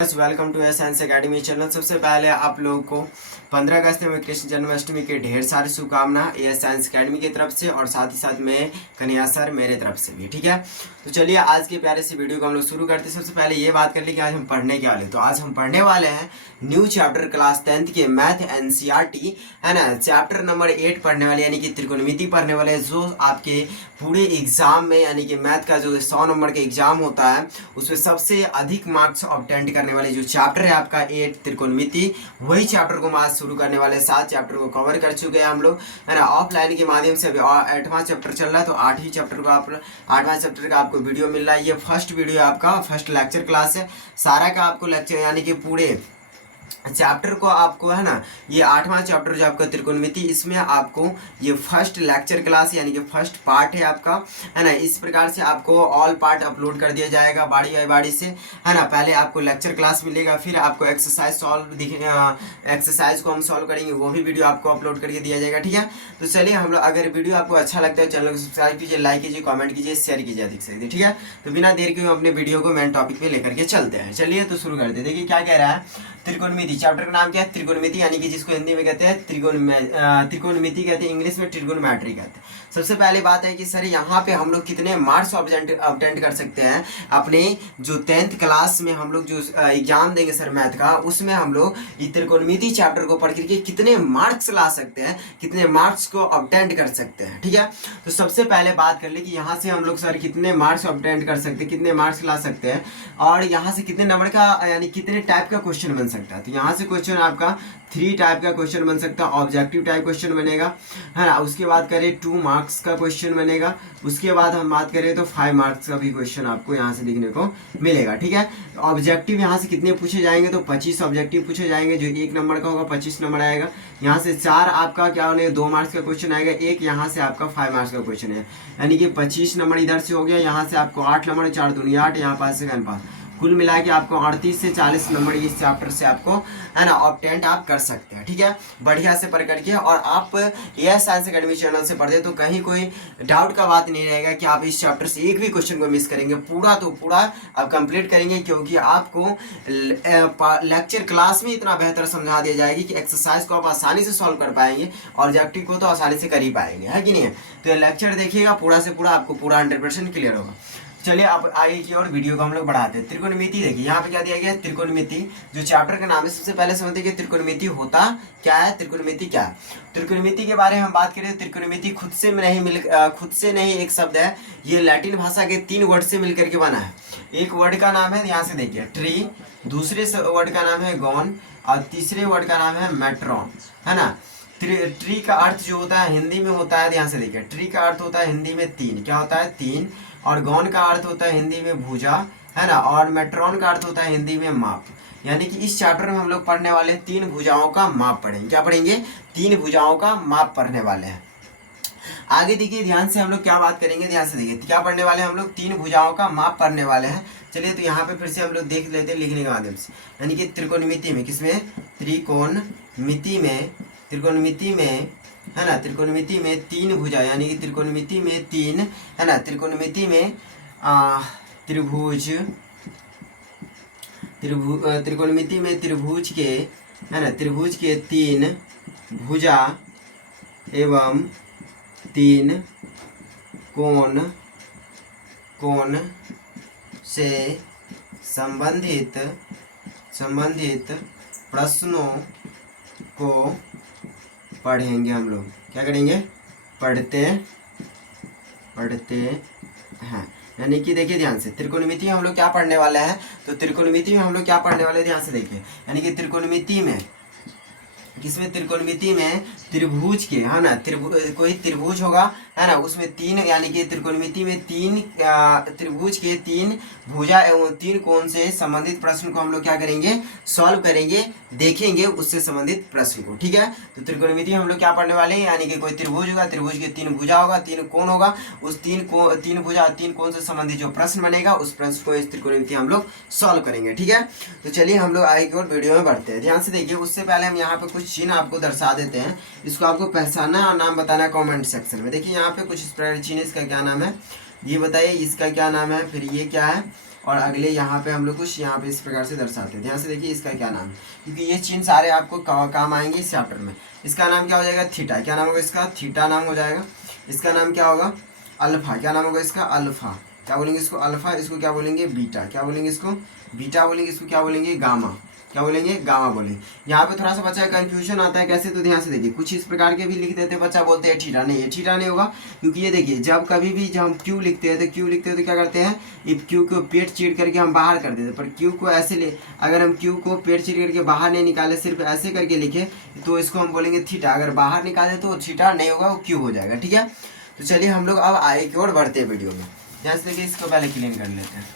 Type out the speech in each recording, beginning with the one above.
Welcome to science academy channel. सबसे पहले आप लोगों को 15 अगस्त में कृष्ण जन्माष्टमी के ढेर सारी शुभकामना ए साइंस एकेडमी की तरफ से और साथ ही साथ मैं कन्हैया सर मेरे तरफ से भी। ठीक है, तो चलिए आज के प्यारे से वीडियो को हम लोग शुरू करते हैं। सबसे पहले ये बात कर ली कि आज हम पढ़ने क्या वाले, तो आज हम पढ़ने वाले हैं न्यू चैप्टर क्लास 10th के मैथ एनसीईआरटी है ना, चैप्टर नंबर 8 पढ़ने वाले यानी कि त्रिकोणमिति पढ़ने वाले, जो आपके पूरे एग्जाम में यानी कि मैथ का जो 100 नंबर का एग्जाम होता है उसमें सबसे अधिक मार्क्स ऑब्टेंड करने वाले जो चैप्टर है आपका 8 त्रिकोणमिति, वही चैप्टर को हम आज शुरू करने वाले। 7 चैप्टर को कवर कर चुके हैं हम लोग है ना, ऑफलाइन के माध्यम से। अभी 8वां चैप्टर चल रहा है, तो 8वीं चैप्टर को आप 8वां चैप्टर का आपको वीडियो मिल रहा है। ये फर्स्ट वीडियो आपका फर्स्ट लेक्चर क्लास है, सारा का आपको लेक्चर यानी कि पूरे चैप्टर को आपको है ना, ये 8वां चैप्टर जो आपका त्रिकोणमिति, इसमें आपको ये फर्स्ट लेक्चर क्लास यानी कि फर्स्ट पार्ट है आपका है ना। इस प्रकार से आपको ऑल पार्ट अपलोड कर दिया जाएगा बारी बाई बारी से है ना। पहले आपको लेक्चर क्लास मिलेगा, फिर आपको एक्सरसाइज एक्सरसाइज को हम सॉल्व करेंगे, वो भी वीडियो आपको अपलोड करके दिया जाएगा। ठीक है, तो चलिए हम लोग, अगर वीडियो आपको अच्छा लगता है चैनल को सब्सक्राइब कीजिए, लाइक कीजिए, कमेंट कीजिए, शेयर कीजिए अधिक से अधिक। ठीक है, तो बिना देर के हम अपने वीडियो को मेन टॉपिक पे लेकर के चलते हैं। चलिए तो शुरू करते हैं। देखिए क्या कह रहा है, त्रिकोणमिति चैप्टर का नाम क्या है, त्रिकोणमिति, यानी कि जिसको हिंदी में कहते हैं त्रिकोणमिति कहते हैं, इंग्लिश में ट्रिगोनोमेट्री कहते हैं। सबसे पहली बात है कि सर यहाँ पे हम लोग कितने मार्क्स ऑब्टेंड कर सकते हैं अपने जो 10th क्लास में हम लोग जो एग्जाम देंगे सर मैथ का, उसमें हम लोग ये त्रिकोणमिति चैप्टर को पढ़ करके कितने मार्क्स ला सकते हैं, कितने मार्क्स को ऑब्टेंड कर सकते हैं। ठीक है, तो सबसे पहले बात कर ले कि यहाँ से हम लोग सर कितने मार्क्स ऑब्टेंड कर सकते हैं, कितने मार्क्स ला सकते हैं, और यहाँ से कितने नंबर का यानी कितने टाइप का क्वेश्चन बन सकता है। तो यहाँ से क्वेश्चन आपका 3 टाइप का क्वेश्चन बन सकता है। ऑब्जेक्टिव टाइप क्वेश्चन बनेगा है ना, उसके बाद करें 2 मार्क्स का क्वेश्चन बनेगा, उसके बाद हम बात करें तो 5 मार्क्स का भी क्वेश्चन आपको यहाँ से देखने को मिलेगा। ठीक है, ऑब्जेक्टिव यहाँ से कितने पूछे जाएंगे, तो 25 ऑब्जेक्टिव पूछे जाएंगे, जो 1 नंबर का होगा 25 नंबर आएगा। यहाँ से 4 आपका क्या होने 2 मार्क्स का क्वेश्चन आएगा, एक यहाँ से आपका 5 मार्क्स का क्वेश्चन है, यानी कि 25 नंबर इधर से हो गया, यहाँ से आपको 8 नंबर, 4 दूनी 8, यहाँ 5 से 5, कुल मिला के आपको 38 से 40 नंबर इस चैप्टर से आपको है ना ऑब्टेंड आप कर सकते हैं। ठीक है, बढ़िया से पढ़ करके, और आप ये साइंस एकेडमी चैनल से पढ़ते तो कहीं कोई डाउट का बात नहीं रहेगा कि आप इस चैप्टर से एक भी क्वेश्चन को मिस करेंगे। पूरा तो पूरा आप कंप्लीट करेंगे, क्योंकि आपको लेक्चर क्लास में इतना बेहतर समझा दिया जाएगी कि एक्सरसाइज को आप आसानी से सॉल्व कर पाएंगे, ऑब्जेक्टिव को तो आसानी से कर ही पाएंगे, है कि नहीं। तो ये लेक्चर देखिएगा पूरा से पूरा, आपको पूरा 100% क्लियर होगा। चलिए आप आगे की और वीडियो को हम लोग बढ़ाते हैं। त्रिकोणमिति देखिए यहाँ पे क्या दिया गया है, त्रिकोणमिति जो चैप्टर का नाम है। सबसे पहले समझते हैं कि त्रिकोणमिति होता क्या है, त्रिकोणमिति क्या है। त्रिकोणमिति के बारे में हम बात करें तो त्रिकोणमिति खुद से नहीं एक शब्द है, ये लैटिन भाषा के 3 वर्ड से मिलकर के बना है। एक वर्ड का नाम है, यहाँ से देखिए ट्री, दूसरे वर्ड का नाम है गॉन, और तीसरे वर्ड का नाम है मेट्रॉन, है ना। ट्री का अर्थ जो होता है हिंदी में होता है, ध्यान से देखिए, ट्री का अर्थ होता है हिंदी में 3, क्या होता है 3, और गौन का अर्थ होता है हिंदी में भुजा, है ना, और मेट्रॉन का अर्थ होता है हिंदी में माप। यानी कि इस चैप्टर में हम लोग पढ़ने वाले 3 भुजाओं का माप पढ़ेंगे। क्या पढ़ेंगे, 3 भुजाओं का माप पढ़ने वाले हैं। आगे देखिए ध्यान से हम लोग क्या बात करेंगे, ध्यान से देखिए क्या पढ़ने वाले हैं हम लोग, 3 भुजाओं का माप पढ़ने वाले हैं। चलिए तो यहाँ पे फिर से हम लोग देख लेते हैं लिखने के माध्यम से, यानी कि त्रिकोणमिति में, किसमें, त्रिकोणमिति में है ना, त्रिकोणमिति में 3 भुजा, यानी कि त्रिकोणमिति में 3 है ना, त्रिकोणमिति में त्रिकोणमिति में त्रिभुज के है ना, त्रिभुज के 3 भुजा एवं 3 कोण से संबंधित प्रश्नों को पढ़ेंगे हम लोग। क्या करेंगे, पढ़ते हैं। यानी कि देखिए ध्यान से, त्रिकोणमिति में हम लोग क्या पढ़ने वाले हैं, तो त्रिकोणमिति में हम लोग क्या पढ़ने वाले हैं, ध्यान से देखिए, यानी कि त्रिकोणमिति में, किसमें, त्रिकोणमिति में त्रिभुज के है ना, कोई त्रिभुज होगा है ना, उसमें 3, यानी कि त्रिकोणमिति में 3 त्रिभुज के 3 भुजा एवं 3 कोण से संबंधित प्रश्न को हम लोग क्या करेंगे, सॉल्व करेंगे, देखेंगे उससे संबंधित प्रश्न को। ठीक है, तो त्रिकोणमिति हम लोग क्या पढ़ने वाले हैं, यानी कि कोई त्रिभुज होगा, त्रिभुज के 3 भुजा होगा, 3 कोण होगा, उस 3 भुजा 3 कोण से संबंधित जो प्रश्न बनेगा उस प्रश्न को इस त्रिकोणमिति हम लोग सॉल्व करेंगे। ठीक है, तो चलिए हम लोग आगे की ओर वीडियो में बढ़ते हैं। ध्यान से देखिए, उससे पहले हम यहाँ पे कुछ चिन्ह आपको दर्शा देते हैं, इसको आपको पहचानना और नाम बताना कमेंट सेक्शन में। देखिए यहाँ पे कुछ इस प्रकार चिन्ह, इसका क्या नाम है ये बताइए, इसका क्या नाम है, फिर ये क्या है, और अगले यहाँ पे हम लोग कुछ यहाँ पे इस प्रकार से दर्शाते हैं। ध्यान से देखिए इसका क्या नाम है, क्योंकि ये चिन्ह सारे आपको काम आएंगे इस चैप्टर में। इसका नाम क्या हो जाएगा, थीटा। क्या नाम होगा इसका, थीटा नाम हो जाएगा। इसका नाम क्या होगा, अल्फा। क्या नाम होगा इसका, अल्फा। क्या बोलेंगे इसको, अल्फा। इसको क्या बोलेंगे, बीटा। क्या बोलेंगे इसको, बीटा बोलेंगे। इसको क्या बोलेंगे, गामा। क्या बोलेंगे, गामा बोलेंगे। यहाँ पे थोड़ा सा बच्चा कंफ्यूजन आता है कैसे, तो ध्यान से देखिए, कुछ इस प्रकार के भी लिख देते हैं, बच्चा बोलते हैं थीटा। नहीं, ये थीटा नहीं होगा, क्योंकि ये देखिए जब कभी भी जब हम क्यू लिखते हैं तो क्या करते हैं, इस क्यू को पेट चीर करके हम बाहर कर देते हैं। पर क्यू को ऐसे ले, अगर हम क्यू को पेट चीर करके बाहर नहीं निकाले, सिर्फ ऐसे करके लिखे, तो इसको हम बोलेंगे थीटा। अगर बाहर निकाले तो थीटा नहीं होगा, वो क्यू हो जाएगा। ठीक है, तो चलिए हम लोग अब आगे की ओर बढ़ते हैं वीडियो में। ध्यान से देखिए, इसको पहले क्लीन कर लेते हैं।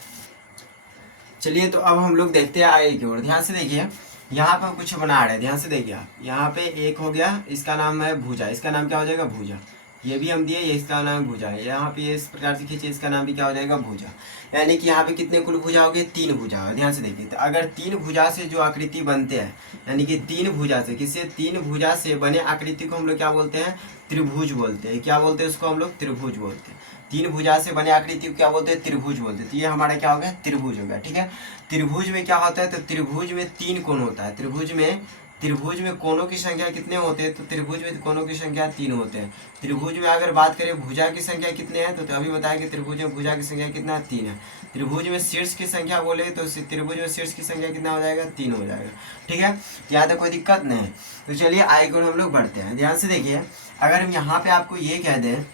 चलिए तो अब हम लोग देखते हैं आगे की ओर। ध्यान से देखिए, यहाँ पर कुछ बना रहे हैं। ध्यान से देखिए आप, यहाँ पे एक हो गया, इसका नाम है भुजा। इसका नाम क्या हो जाएगा, भुजा। ये भी हम दिए, ये इसका नाम है भुजा। यहाँ पे इस प्रकार से खींचे, इसका नाम भी क्या हो जाएगा, भुजा। यानी कि यहाँ पे कितने कुल भुजा हो गए, 3 भुजा। ध्यान से देखिए, तो अगर 3 भुजा से जो आकृति बनते हैं, यानी कि 3 भुजा से, किससे, 3 भुजा से बने आकृति को हम लोग क्या बोलते हैं, त्रिभुज बोलते हैं। क्या बोलते हैं उसको हम लोग, त्रिभुज बोलते हैं। 3 भुजा से बने आकृति को क्या बोलते हैं, त्रिभुज बोलते हैं। तो ये हमारा क्या हो गया, त्रिभुज हो गया। ठीक है, त्रिभुज में क्या होता है, तो त्रिभुज में 3 कोण होता है। त्रिभुज में कोणों की संख्या कितने होते हैं, तो त्रिभुज में कोणों की संख्या 3 होते हैं। त्रिभुज में अगर बात करें भुजा की संख्या कितने हैं, तो अभी बताया कि त्रिभुज में भुजा की संख्या कितना है, 3 है। त्रिभुज में शीर्ष की संख्या बोले तो त्रिभुज में शीर्ष की संख्या कितना हो जाएगा, 3 हो जाएगा। ठीक है, यहाँ तक कोई दिक्कत नहीं है। तो चलिए आगे को हम लोग बढ़ते हैं। ध्यान से देखिए, अगर हम यहाँ पे आपको ये कह दें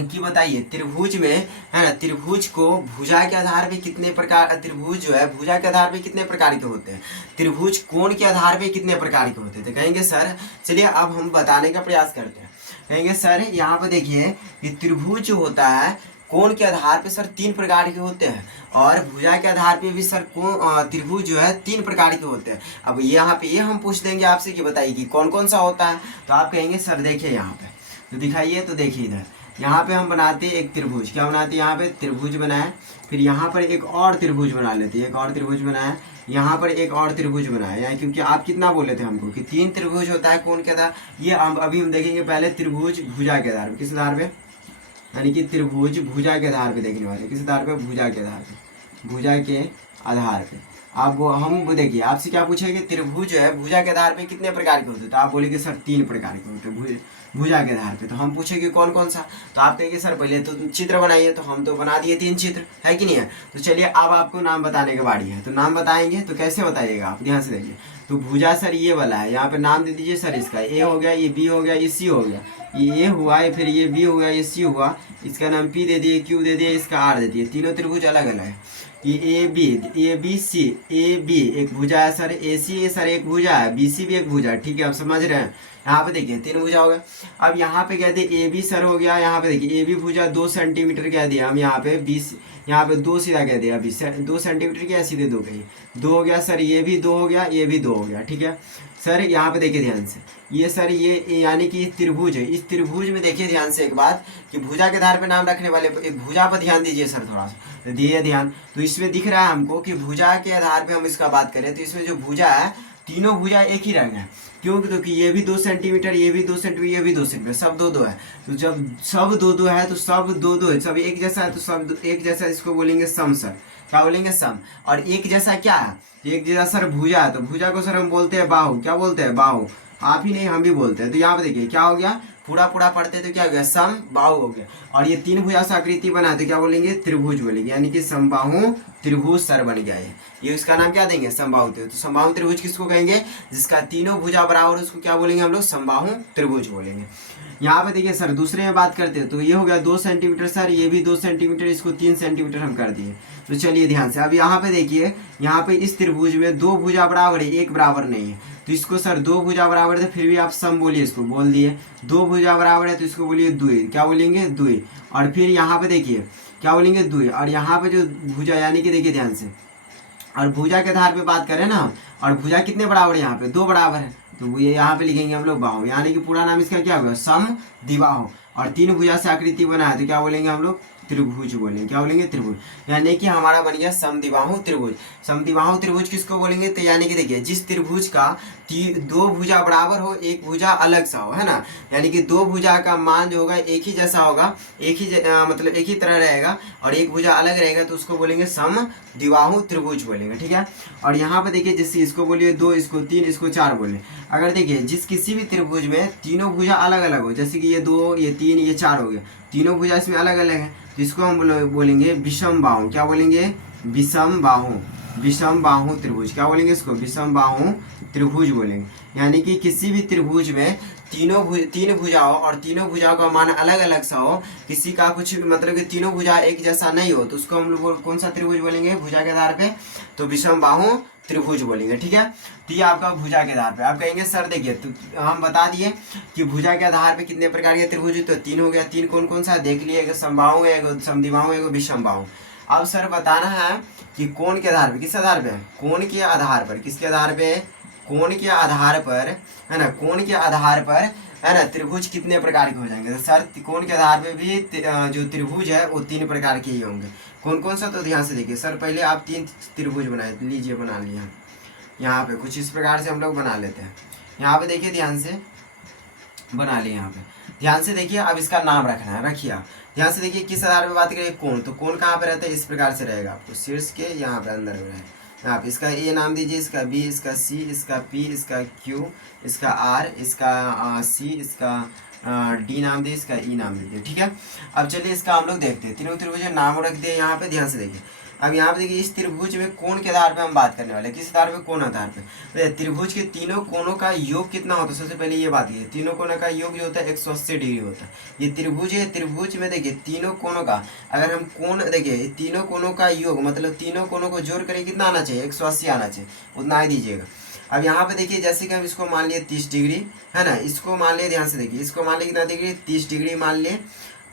कि बताइए त्रिभुज में, है ना, त्रिभुज को भुजा के आधार पे कितने प्रकार, त्रिभुज जो है भुजा के आधार पे कितने प्रकार के होते हैं, त्रिभुज कोण के आधार पे कितने प्रकार के होते हैं। तो कहेंगे सर, चलिए अब हम बताने का प्रयास करते हैं। कहेंगे सर, यहाँ पे देखिए कि त्रिभुज जो होता है कोण के आधार पे सर 3 प्रकार के होते हैं, और भुजा के आधार पे भी सर त्रिभुज जो है 3 प्रकार के होते हैं। अब यहाँ पे ये हम पूछ देंगे आपसे कि बताइए कि कौन कौन सा होता है, तो आप कहेंगे सर देखिए यहाँ पे, तो दिखाइए, तो देखिए इधर यहाँ पे हम बनाते हैं एक त्रिभुज। क्या बनाते हैं, यहाँ पे त्रिभुज बनाए, फिर यहाँ पर एक और त्रिभुज बना लेते हैं, एक और त्रिभुज बनाए, यहाँ पर एक और त्रिभुज बनाए। यानी क्योंकि आप कितना बोले थे हमको कि 3 त्रिभुज होता है कोण के आधार, ये अभी हम देखेंगे पहले त्रिभुज भुजा के आधार पे। किस आधार पे, यानी कि त्रिभुज भुजा के आधार पे देखने वाले। किस आधार पे, भुजा के आधार पे, भुजा के आधार पे। आप हम देखिए, आपसे क्या पूछेंगे, त्रिभुज जो है भुजा के आधार पे कितने प्रकार के होते हैं, तो आप बोलेंगे सर 3 प्रकार के होते हैं भुजा के आधार पे। तो हम पूछेंगे कौन कौन सा, तो आप कहेंगे सर पहले तो चित्र बनाइए, तो हम तो बना दिए 3 चित्र, है कि नहीं है। तो चलिए अब आपको नाम बताने की बारी है, तो नाम बताएंगे, तो कैसे बताइएगा आप, ध्यान से देखिए। तो भुजा सर ये वाला है, यहाँ पे नाम दे दीजिए सर, इसका ए हो गया, ये बी हो गया, ये सी हो गया, ये ए हुआ, ये फिर ये बी हो गया, ये सी हुआ, इसका नाम पी दे दिए, क्यू दे दिए, इसका आर दे दिए। तीनों त्रिभुज अलग अलग है। ये A B C, A B एक भुजा है सर, ए सी सर एक भुजा है, बी सी भी एक भुजा है। ठीक है, आप समझ रहे हैं। यहाँ पे देखिए 3 भुजा हो गया। अब यहाँ पे कहते ए बी सर हो गया, यहाँ पे देखिए ए बी भुजा 2 सेंटीमीटर कह दिया हम, यहाँ पे 20, यहाँ पे 2 सीधा कह दिया, अभी 2 सेंटीमीटर क्या, सीधे 2 कही, 2 हो गया सर, ये भी 2 हो गया, ये भी 2 हो गया। ठीक है सर, यहाँ पे देखिए ध्यान से, ये सर ये यानी कि त्रिभुज है। इस त्रिभुज में देखिए ध्यान से एक बात, कि भुजा के आधार पे नाम रखने वाले एक भुजा पर ध्यान दीजिए सर, थोड़ा सा तो दिए ध्यान। तो इसमें दिख रहा है हमको कि भुजा के आधार पे हम इसका बात करें, तो इसमें जो भुजा है, तीनों भुजा एक ही रंग है। क्यों, क्योंकि ये भी 2 सेंटीमीटर, ये भी 2 सेंटीमीटर, ये भी 2 सेंटीमीटर, सब 2-2 है। तो जब सब 2-2 है, तो सब 2-2 है, सब एक जैसा है, तो सब एक जैसा, इसको बोलेंगे सम सर। क्या बोलेंगे, सम। और एक जैसा क्या है, एक जैसा सर भुजा, तो भुजा को सर हम बोलते हैं बाहु। क्या बोलते हैं, बाहु। आप ही नहीं, हम भी बोलते हैं। तो यहाँ पे देखिए क्या हो गया, पूरा पढ़ते तो क्या हो गया, सम बाहु हो गया। और ये 3 भुजा से आकृति बना तो क्या बोलेंगे, त्रिभुज बोलेंगे, यानी कि समबाहु त्रिभुज सर बन गया है। ये इसका नाम क्या देंगे, समबाहु त्रिभुज। तो समबाहु त्रिभुज किसको कहेंगे, जिसका तीनों भुजा बराबर, उसको क्या बोलेंगे हम लोग, समबाहु त्रिभुज बोलेंगे। यहाँ पे देखिए सर दूसरे में बात करते हैं, तो ये हो गया 2 सेंटीमीटर सर, ये भी 2 सेंटीमीटर, इसको 3 सेंटीमीटर हम कर दिए। तो चलिए ध्यान से, अब यहाँ पे देखिए, यहाँ पे इस त्रिभुज में 2 भुजा बराबर है, एक बराबर नहीं है। तो इसको सर 2 भुजा बराबर है, फिर भी आप सम बोलिए, इसको बोल दिए। 2 भुजा बराबर है, तो इसको बोलिए द्वि। क्या बोलेंगे, द्वि। और फिर यहाँ पे देखिए क्या बोलेंगे, द्वि। और यहाँ पे जो भुजा, यानी कि देखिए ध्यान से, और भुजा के आधार पे बात करें ना, और भुजा कितने बराबर है, यहाँ पे 2 बराबर है, तो ये यहाँ पे लिखेंगे हम लोग बाहु, यानी कि पूरा नाम इसका क्या होगा, सम द्विबाहु। और 3 भुजा से आकृति बना है, तो क्या बोलेंगे हम लोग, त्रिभुज बोलेंगे। क्या बोलेंगे? त्रिभुज। यानी कि हमारा बन गया समद्विबाहु त्रिभुज। समद्विबाहु त्रिभुज किसको बोलेंगे? तो यानी कि देखिए जिस त्रिभुज का दो भुजा बराबर हो, एक भुजा अलग सा हो, है ना, यानी कि दो भुजा का मान जो होगा एक ही जैसा होगा, एक ही मतलब एक ही तरह रहेगा, और एक भुजा अलग रहेगा, तो उसको बोलेंगे समद्विबाहु त्रिभुज बोलेंगे। ठीक है। और यहाँ पे देखिए जैसे इसको बोलिए 2, इसको 3, इसको 4 बोले। अगर देखिए जिस किसी भी त्रिभुज में तीनों भुजा अलग अलग हो, जैसे कि ये 2, ये 3, ये 4 हो गया, तीनों भुजा इसमें अलग अलग है, जिसको हम बोलेंगे विषम बाहु। क्या बोलेंगे? विषम बाहु। विषम बाहु त्रिभुज। क्या बोलेंगे इसको? विषम बाहु त्रिभुज बोलेंगे। यानी कि किसी भी त्रिभुज में तीन भुजा हो और तीनों भुजाओं का मान अलग अलग सा हो, किसी का कुछ मतलब कि तीनों भुजा एक जैसा नहीं हो, तो उसको हम लोग कौन सा त्रिभुज बोलेंगे भुजा के आधार पे? तो विषम बाहु त्रिभुज बोलेंगे। ठीक है। तो ये आपका भुजा के आधार पे। आप कहेंगे सर देखिए तो हम बता दिए कि भुजा के आधार पे कितने प्रकार के त्रिभुज, तो 3 हो गया। 3 कौन कौन सा देख लिए? एक समबाहु है, एक समद्विबाहु, एक विषम बाहु। अब सर बताना है कि कोण के आधार पे, किस आधार पे? कोण के आधार पर। किसके आधार पे? कोण के आधार पर, है ना, कोण के आधार पर, है ना, त्रिभुज कितने प्रकार के हो जाएंगे? तो सर कोण के आधार पे भी जो त्रिभुज है वो 3 प्रकार के ही होंगे। कौन कौन सा? तो ध्यान से देखिए सर, पहले आप 3 त्रिभुज बनाए लीजिए, बना लिया। यहाँ पे कुछ इस प्रकार से हम लोग बना लेते हैं। यहाँ पे देखिए ध्यान से बना लिए। यहाँ पे ध्यान से देखिए, अब इसका नाम रखना है, रखिए आप ध्यान से देखिए। किस आधार पे बात करें? कोण। तो कोण कहाँ पे रहता है? इस प्रकार से रहेगा, आपको शीर्ष के यहाँ पे अंदर में रहे। यहाँ पे इसका ए नाम दीजिए, इसका बी, इसका सी, इसका पी, इसका क्यू, इसका आर, इसका सी, इसका डी नाम दीजिए, इसका ई नाम दीजिए। ठीक है। अब चलिए इसका हम लोग देखते हैं। तीनों त्रिभुज नाम रख दिए यहाँ पे, ध्यान से देखिए। अब यहाँ पे देखिए इस त्रिभुज में कोण के आधार पे हम बात करने वाले हैं। किस आधार पे? कोण आधार पे। त्रिभुज के तीनों कोणों का योग कितना होता है? सबसे पहले ये बात है, तीनों कोणों का योग जो होता है 180 डिग्री होता है। ये त्रिभुज है, त्रिभुज में देखिए तीनों कोणों का, अगर हम कोण देखिए तीनों कोणों का योग मतलब तीनों कोणों को जोड़ करें कितना आना चाहिए? 180 आना चाहिए, उतना ही दीजिएगा। अब यहाँ पे देखिए जैसे कि हम इसको मान लिए 30 डिग्री, है ना, इसको मान लिए, ध्यान से देखिए, इसको मान लिए कितना डिग्री? 30 डिग्री मान लिए।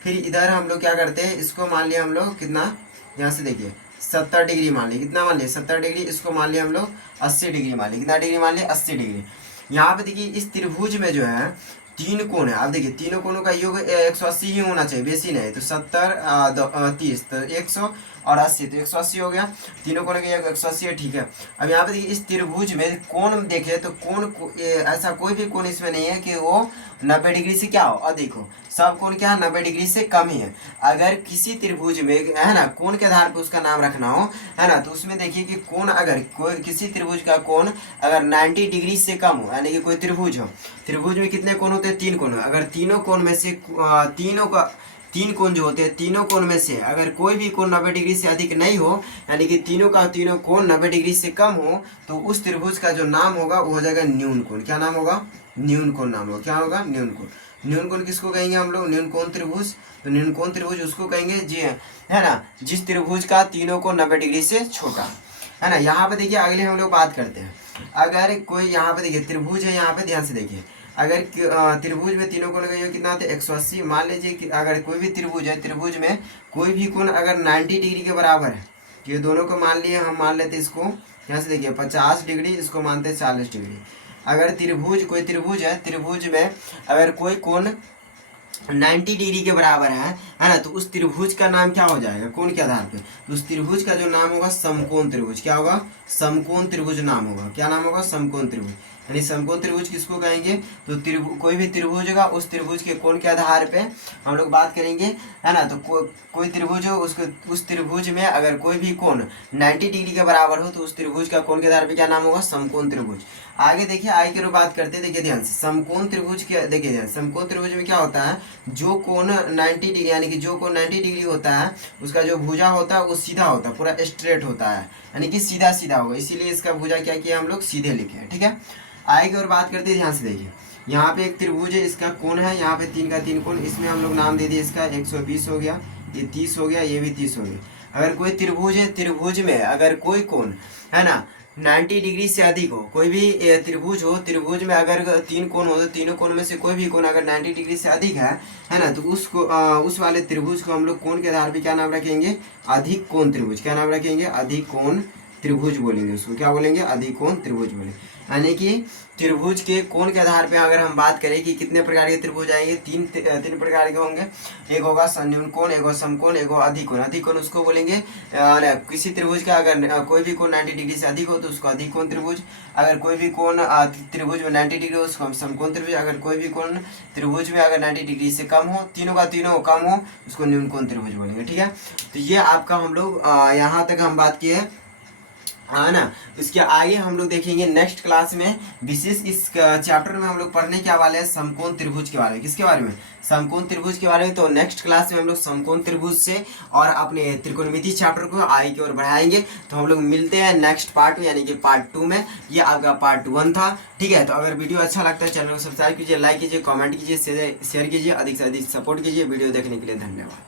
फिर इधर हम लोग क्या करते हैं, इसको मान लिया हम लोग कितना, यहाँ से देखिए 70 डिग्री मान लिया। कितना मान लिया? 70 डिग्री। इसको मान लिया हम लोग 80 डिग्री मान लिया। कितना डिग्री मान लिया? 80 डिग्री। यहाँ पे देखिए इस त्रिभुज में जो है 3 कोण है। आप देखिए तीनों कोणों का योग 180 ही होना चाहिए, बेसी नहीं। तो 70 30 तो 100 और 80, तो 180 हो गया। तीनों कोण का योग 180 है। ठीक है। अब यहाँ पे देखिए इस त्रिभुज में कोण देखे तो कोण ऐसा कोई भी कोण इसमें नहीं है कि वो 90 डिग्री से क्या हो, अधिक हो। सब कोण क्या है? 90 डिग्री से कम ही है। अगर किसी त्रिभुज में, है ना, कोण के आधार पर उसका नाम रखना हो, है ना, तो उसमें देखिए कि कोण अगर कोई किसी त्रिभुज का कोण अगर 90 डिग्री से कम हो, यानी कि कोई त्रिभुज हो, त्रिभुज में कितने कोण होते हैं? 3 कोण। अगर तीनों कोण में से तीन कोण जो होते हैं, तीनों कोण में से अगर कोई भी कोण 90 डिग्री से अधिक नहीं हो, यानी कि तीनों कोण 90 डिग्री से कम हो, तो उस त्रिभुज का जो नाम होगा वो हो जाएगा न्यून कोण। क्या नाम होगा? न्यून कोण नाम होगा। क्या होगा? न्यून कोण। न्यून कोण किसको कहेंगे हम लोग? न्यून कोण त्रिभुज। तो न्यून कोण त्रिभुज उसको कहेंगे जी, है ना, जिस त्रिभुज का तीनों कोण 90 डिग्री से छोटा, है ना। यहाँ पे देखिए अगले हम लोग बात करते हैं। अगर कोई यहाँ पे देखिए त्रिभुज है, यहाँ पे ध्यान से देखिए, अगर त्रिभुज में तीनों कोण का योग कितना होता है? 180। मान लीजिए कि अगर कोई भी त्रिभुज है, त्रिभुज में कोई भी कोण अगर 90 डिग्री के बराबर है, ये दोनों को मान लिए, हम मान लेते इसको, यहाँ से देखिए 50 डिग्री, इसको मानते हैं 40 डिग्री। अगर त्रिभुज कोई त्रिभुज है, त्रिभुज में अगर कोई कोण 90 डिग्री के बराबर है ना, तो उस त्रिभुज का नाम क्या हो जाएगा? कोण के आधार पे। तो उस त्रिभुज का जो नाम होगा समकोण त्रिभुज। क्या होगा? समकोण त्रिभुज नाम होगा। क्या नाम होगा? समकोण त्रिभुज। यानी समकोण त्रिभुज किसको कहेंगे? तो कोई भी त्रिभुज होगा, उस त्रिभुज के कोण के आधार पे हम लोग बात करेंगे, है ना। तो कोई त्रिभुज हो, उसको उस त्रिभुज में अगर कोई भी कोण 90 डिग्री के बराबर हो, तो उस त्रिभुज का कोण के आधार पे क्या नाम होगा? समकोण त्रिभुज। आगे देखिए, आगे की बात करते हैं। देखिए ध्यान से, समकोण त्रिभुज के देखिए ध्यान, समकोण त्रिभुज में क्या होता है? जो कोण 90 डिग्री, यानी कि जो कोण 90 डिग्री होता है, उसका जो भुजा होता है वो सीधा होता है, पूरा स्ट्रेट होता है, यानी कि सीधा सीधा होगा। इसीलिए इसका भुजा क्या किया हम लोग? सीधे लिखे हैं। ठीक है। आगे और बात करते हैं, ध्यान से देखिए। यहाँ पे एक त्रिभुज है, इसका कोण है यहाँ पे 3 का 3 कोण, इसमें हम लोग नाम दे दिए, इसका 120 हो गया, ये 30 हो गया, ये भी 30 हो गया। अगर कोई त्रिभुज है, त्रिभुज में अगर कोई कोण, है ना, 90 डिग्री से अधिक हो, कोई भी त्रिभुज हो, त्रिभुज में अगर 3 कोण हो, तो तीनों कोण में से कोई भी कोण अगर 90 डिग्री से अधिक है ना, तो उसको उस वाले त्रिभुज को हम लोग कोण के आधार पे क्या नाम रखेंगे? अधिक कोण त्रिभुज। क्या नाम रखेंगे? अधिक कोण त्रिभुज बोलेंगे, उसको क्या बोलेंगे, अधिकोण त्रिभुज बोलेंगे। यानी कि त्रिभुज के कोण के आधार पे अगर हम बात करें कि कितने प्रकार के त्रिभुज आएंगे, तीन प्रकार के होंगे। एक होगा संयुग्म कोण, एक होगा समकोण, एक होगा अधिकोण। अधिकोण उसको बोलेंगे किसी त्रिभुज का अगर कोई भी कोण 90 डिग्री से अधिक हो तो उसको अधिकोण त्रिभुज। अगर कोई भी कोण त्रिभुज में 90 डिग्री हो उसको हम समकोण त्रिभुज। अगर कोई भी कोण त्रिभुज में अगर 90 डिग्री से कम हो, तीनों का तीनों कम हो, उसको न्यूनकोण त्रिभुज बोलेंगे। ठीक है, तो ये आपका हम लोग यहाँ तक हम बात किए, हाँ ना। इसके आगे हम लोग देखेंगे नेक्स्ट क्लास में विशेष इस चैप्टर में हम लोग पढ़ने क्या वाले हैं, समकोण त्रिभुज के बारे में। किसके बारे में, समकोण त्रिभुज के बारे में। तो नेक्स्ट क्लास में हम लोग समकोण त्रिभुज से और अपने त्रिकोणमिति चैप्टर को आगे की ओर बढ़ाएंगे। तो हम लोग मिलते हैं नेक्स्ट पार्ट में, यानी कि पार्ट 2 में। ये आपका पार्ट 1 था। ठीक है, तो अगर वीडियो अच्छा लगता है चैनल को सब्सक्राइब कीजिए, लाइक कीजिए, कमेंट कीजिए, शेयर कीजिए, अधिक से अधिक सपोर्ट कीजिए। वीडियो देखने के लिए धन्यवाद।